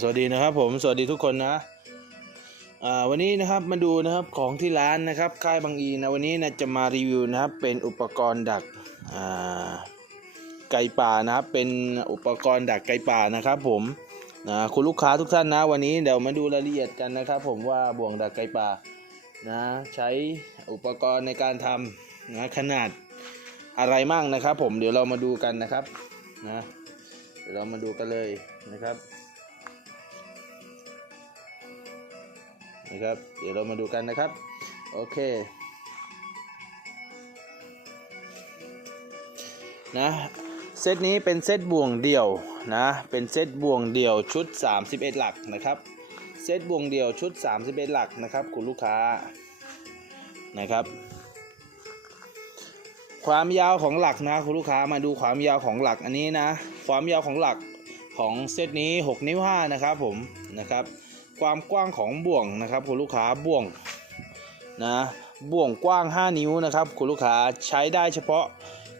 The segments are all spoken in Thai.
สวัสดีนะครับผมสวัสดีทุกคนนะอ่าวันนี้นะครับมาดูนะครับของที่ร้านนะครับค่ายบางอีนะวันนี้นะจะมารีวิวนะครับเป็นอุปกรณ์ดักอ่าไก่ป่านะครับเป็นอุปกรณ์ดักไก่ป่านะครับผมนะคุณลูกค้าทุกท่านนะ วันนี้เดี๋ยวมาดูรายละเอียดกันนะครับ ผมว่าบ่วงดักไก่ป่านะใช้อุปกรณ์ในการทำนะขนาดอะไรมั่งนะครับ ผมเดี๋ยวเรามาดูกันนะครับนะเดี๋ยวเรามาดูกันเลยนะครับ นะครับ เดี๋ยวเรามาดูกันนะครับ โอเคนะเซตนี้เป็นเซตบ่วงเดี่ยวนะ เป็นเซตบ่วงเดี่ยวชุด 31 หลักนะครับ เซตบ่วงเดี่ยวชุด 31 หลักนะครับ คุณลูกค้านะครับ ความยาวของหลักนะคุณลูกค้ามาดูความยาวของหลักอันนี้นะ ความยาวของหลักของเซตนี้ 6 นิ้ว5นะครับผมนะครับ ความกว้างของบ่วงนะครับคุณลูกค้าบ่วงนะบ่วงกว้าง 5 นิ้วนะครับคุณลูกค้าใช้ได้เฉพาะ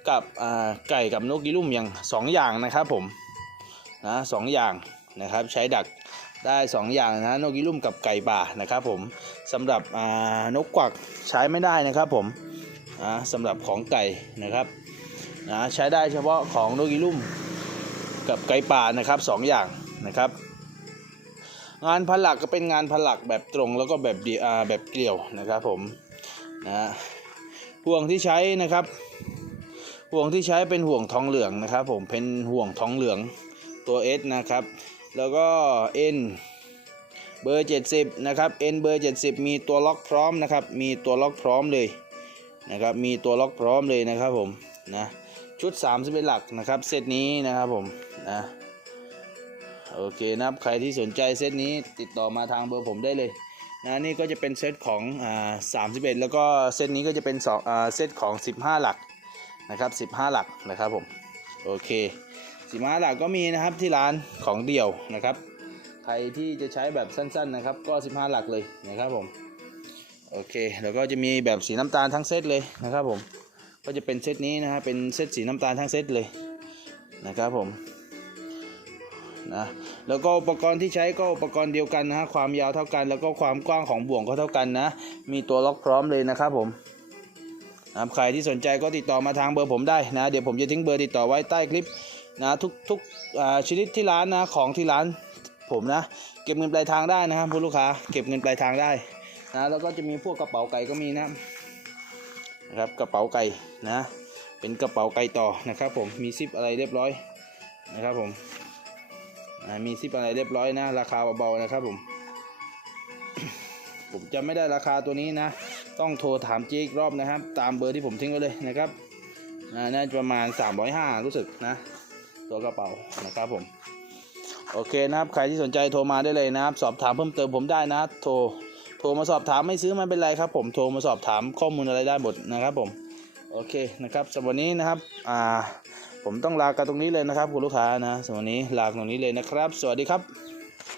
กับไก่กับนกกิลุ่มอย่างสองอย่างนะครับผมนะสองอย่างนะครับใช้ดักได้สองอย่างนะนกกิลุ่มกับไก่ป่านะครับผมสำหรับนกกวักใช้ไม่ได้นะครับผมนะสำหรับของไก่นะครับนะใช้ได้เฉพาะของนกกิลุ่มกับไก่ป่านะครับสองอย่างนะครับ งานพันหลักก็เป็นงานพันหลักแบบตรงแล้วก็แบบดีอาแบบเกลียวนะครับผมนะห่วงที่ใช้นะครับ ห่วงที่ใช้เป็นห่วงทองเหลืองนะครับ ผมเป็นห่วงทองเหลืองตัว S นะครับ แล้วก็ N เบอร์ 70 นะครับ N เบอร์ 70 มีตัวล็อกพร้อมนะครับ มีตัวล็อกพร้อมเลยนะครับ มีตัวล็อกพร้อมเลยนะครับผมนะชุด 3 1 หลักนะครับ เซตนี้นะครับผมนะ โอเคนะครับ ใครที่สนใจเซตนี้ติดต่อมาทางเบอร์ผมได้เลยนะนี่ก็จะเป็นเซตของอ่า31แล้วก็เซตนี้ก็จะเป็นสองอ่าเซตของ15หลักนะครับ15หลักนะครับผมโอเค15หลักก็มีนะครับที่ร้านของเดี่ยวนะครับ ใครที่จะใช้แบบสั้นๆนะครับ ก็15หลักเลยนะครับผมโอเคแล้วก็จะมีแบบสีน้ำตาลทั้งเซตเลยนะครับผมก็จะเป็นเซตนี้นะฮะเป็นเซตสีน้ำตาลทั้งเซตเลยนะครับผม นะแล้วก็อุปกรณ์ที่ใช้ก็อุปกรณ์เดียวกันนะฮะความยาวเท่ากัน แล้วก็ความกว้างของบ่วงก็เท่ากันนะ มีตัวล็อกพร้อมเลยนะครับผมนะใครที่สนใจก็ติดต่อมาทางเบอร์ผมได้นะ เดี๋ยวผมจะทิ้งเบอร์ติดต่อไว้ใต้คลิปนะทุกทุกชนิดที่ร้านนะของที่ร้านผมนะ เก็บเงินปลายทางได้นะครับผู้ลูกค้าเก็บเงินปลายทางได้นะแล้วก็จะมีพวกกระเป๋าไก่ก็มีนะนะครับกระเป๋าไก่นะ เป็นกระเป๋าไก่ต่อนะครับผมมีซิปอะไรเรียบร้อยนะครับผม มีซิปอะไรเรียบร้อยนะ ราคาเบาๆนะครับผม ผมจำไม่ได้ราคาตัวนี้นะ ต้องโทรถามเจ๊อีกรอบนะครับ ตามเบอร์ที่ผมทิ้งไว้เลยนะครับน่าจะประมาณ 305 รู้สึกนะ ตัวกระเป๋านะครับผม โอเคนะครับ ใครที่สนใจโทรมาได้เลยนะครับ สอบถามเพิ่มเติมผมได้นะ โทร โทรมาสอบถามไม่ซื้อมันเป็นไรครับ ผม โทรมาสอบถามข้อมูลอะไรได้หมดนะครับผม โอเคนะครับสำหรับวันนี้นะครับ อ่า ผมต้องลากันตรงนี้เลยนะครับคุณลูกค้านะสำหรับวันนี้ลาตรงนี้เลยนะครับ สวัสดีครับ